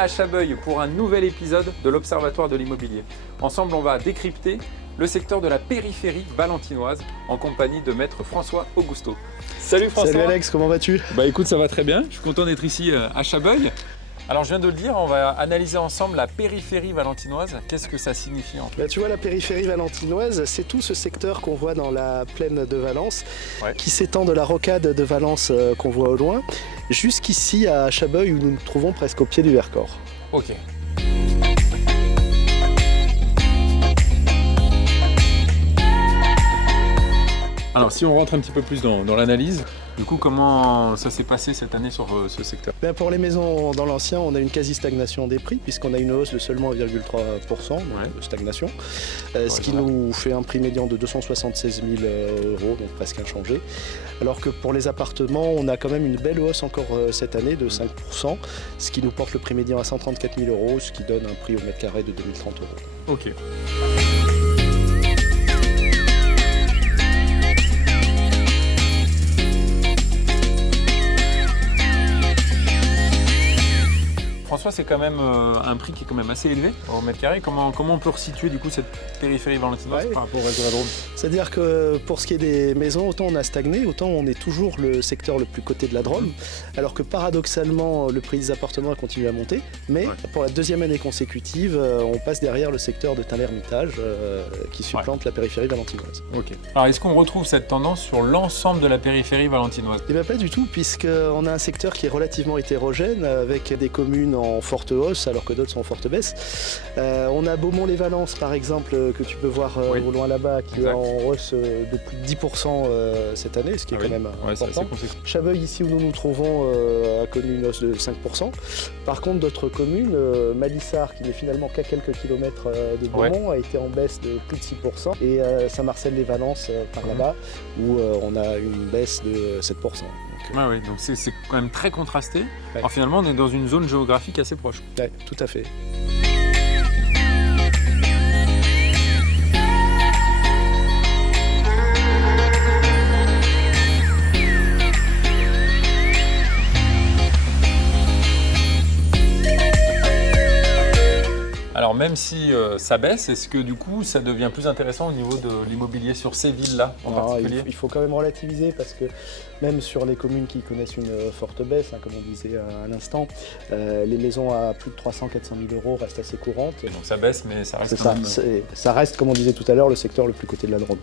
à Chabeuil pour un nouvel épisode de l'Observatoire de l'immobilier. Ensemble, on va décrypter le secteur de la périphérie valentinoise en compagnie de maître François Augusto. Salut François. Salut Alex, comment vas-tu? Bah écoute, ça va très bien. Je suis content d'être ici à Chabeuil. Alors je viens de le dire, on va analyser ensemble la périphérie valentinoise. Qu'est-ce que ça signifie en fait? Tu vois, la périphérie valentinoise, c'est tout ce secteur qu'on voit dans la plaine de Valence, qui s'étend de la rocade de Valence qu'on voit au loin, jusqu'ici à Chabeuil où nous nous trouvons presque au pied du Vercors. Ok. Alors si on rentre un petit peu plus dans l'analyse, du coup comment ça s'est passé cette année sur ce secteur? Pour les maisons dans l'ancien, on a une quasi-stagnation des prix puisqu'on a une hausse de seulement 1,3% de stagnation, ce qui nous fait un prix médian de 276 000 €, donc presque inchangé. Alors que pour les appartements, on a quand même une belle hausse encore cette année de 5%, ce qui nous porte le prix médian à 134 000 €, ce qui donne un prix au mètre carré de 2030 €. Ok. François, c'est quand même un prix qui est quand même assez élevé au mètre carré. Comment on peut resituer du coup cette périphérie valentinoise par rapport au reste de la Drôme? C'est-à-dire que pour ce qui est des maisons, autant on a stagné, autant on est toujours le secteur le plus coté de la Drôme, alors que paradoxalement, le prix des appartements a continué à monter, mais pour la deuxième année consécutive, on passe derrière le secteur de Tain-l'Hermitage qui supplante la périphérie valentinoise. Ok. Alors est-ce qu'on retrouve cette tendance sur l'ensemble de la périphérie valentinoise? Eh bien pas du tout, puisqu'on a un secteur qui est relativement hétérogène, avec des communes en forte hausse alors que d'autres sont en forte baisse. On a Beaumont-les-Valences par exemple que tu peux voir au loin là-bas qui est en hausse de plus de 10% cette année, ce qui est quand même important. Chabeuil ici où nous nous trouvons a connu une hausse de 5%. Par contre d'autres communes, Malissard qui n'est finalement qu'à quelques kilomètres de Beaumont a été en baisse de plus de 6% et Saint-Marcel-les-Valences par là-bas où on a une baisse de 7%. Donc c'est quand même très contrasté. Alors finalement on est dans une zone géographique assez proche. Oui, tout à fait. Alors même si ça baisse, est-ce que du coup ça devient plus intéressant au niveau de l'immobilier sur ces villes-là en particulier? Il faut quand même relativiser parce que même sur les communes qui connaissent une forte baisse, comme on disait à l'instant, les maisons à plus de 300 400 000 € restent assez courantes. Et donc ça baisse mais ça reste quand même... Ça reste, comme on disait tout à l'heure, le secteur le plus coté de la Drôme.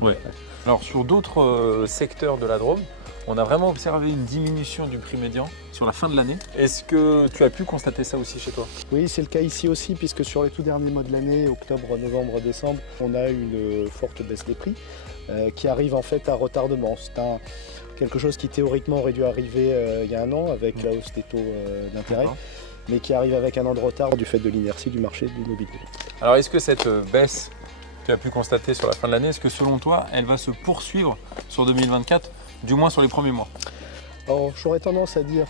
Alors sur d'autres secteurs de la Drôme, on a vraiment observé une diminution du prix médian sur la fin de l'année. Est-ce que tu as pu constater ça aussi chez toi? Oui, c'est le cas ici aussi, puisque sur les tout derniers mois de l'année, octobre, novembre, décembre, on a une forte baisse des prix qui arrive en fait à retardement. C'est quelque chose qui théoriquement aurait dû arriver il y a un an avec la hausse des taux d'intérêt, mais qui arrive avec un an de retard du fait de l'inertie du marché de l'immobilier. Alors est-ce que cette baisse que tu as pu constater sur la fin de l'année, est-ce que selon toi, elle va se poursuivre sur 2024? Du moins sur les premiers mois. Alors j'aurais tendance à dire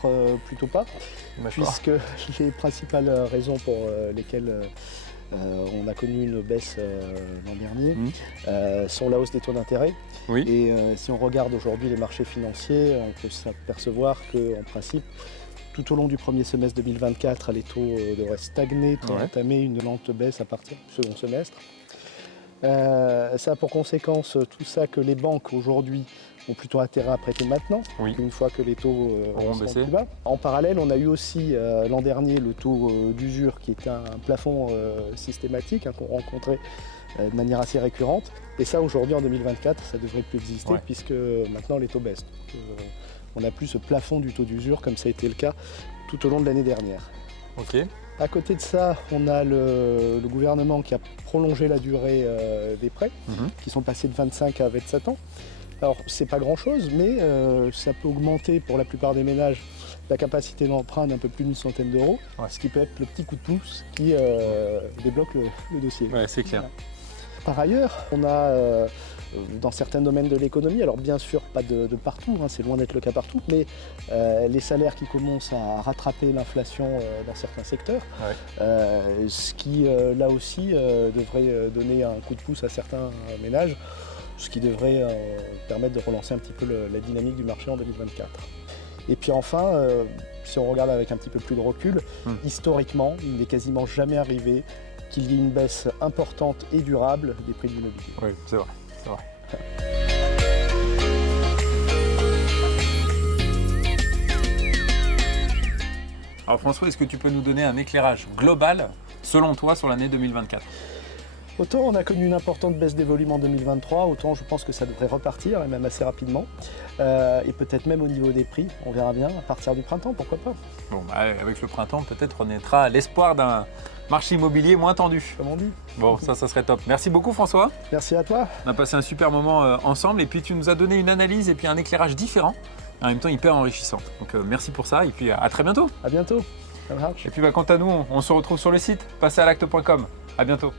plutôt pas, puisque les principales raisons pour lesquelles on a connu une baisse l'an dernier sont la hausse des taux d'intérêt. Et si on regarde aujourd'hui les marchés financiers, on peut s'apercevoir qu'en principe, tout au long du premier semestre 2024, les taux devraient stagner pour entamer une lente baisse à partir du second semestre. Ça a pour conséquence tout ça que les banques aujourd'hui ont plutôt intérêt à prêter maintenant, une fois que les taux auront baissé plus bas. En parallèle, on a eu aussi l'an dernier le taux d'usure qui était un plafond systématique qu'on rencontrait de manière assez récurrente. Et ça, aujourd'hui, en 2024, ça devrait plus exister puisque maintenant les taux baissent. Donc, on n'a plus ce plafond du taux d'usure comme ça a été le cas tout au long de l'année dernière. À côté de ça, on a le gouvernement qui a prolongé la durée des prêts, qui sont passés de 25 à 27 ans. Alors, c'est pas grand-chose, mais ça peut augmenter pour la plupart des ménages la capacité d'emprunt d'un peu plus d'une centaine d'euros, ce qui peut être le petit coup de pouce qui débloque le dossier. C'est clair. Par ailleurs, on a dans certains domaines de l'économie, alors bien sûr pas de partout, c'est loin d'être le cas partout, mais les salaires qui commencent à rattraper l'inflation dans certains secteurs, ce qui là aussi devrait donner un coup de pouce à certains ménages, ce qui devrait permettre de relancer un petit peu la dynamique du marché en 2024. Et puis enfin, si on regarde avec un petit peu plus de recul, historiquement, il n'est quasiment jamais arrivé qu'il y ait une baisse importante et durable des prix de l'immobilier. Oui, c'est vrai, c'est vrai. Alors François, est-ce que tu peux nous donner un éclairage global, selon toi, sur l'année 2024 ? Autant on a connu une importante baisse des volumes en 2023, autant je pense que ça devrait repartir, et même assez rapidement. Et peut-être même au niveau des prix, on verra bien, à partir du printemps, pourquoi pas. Bon, avec le printemps, peut-être renaîtra l'espoir d'un marché immobilier moins tendu. Comme on dit. Bon, ça serait top. Merci beaucoup François. Merci à toi. On a passé un super moment ensemble et puis tu nous as donné une analyse et puis un éclairage différent, en même temps hyper enrichissant. Donc merci pour ça et puis à très bientôt. À bientôt. Ça marche. Et puis quant à nous, on se retrouve sur le site passezacte.com. À bientôt.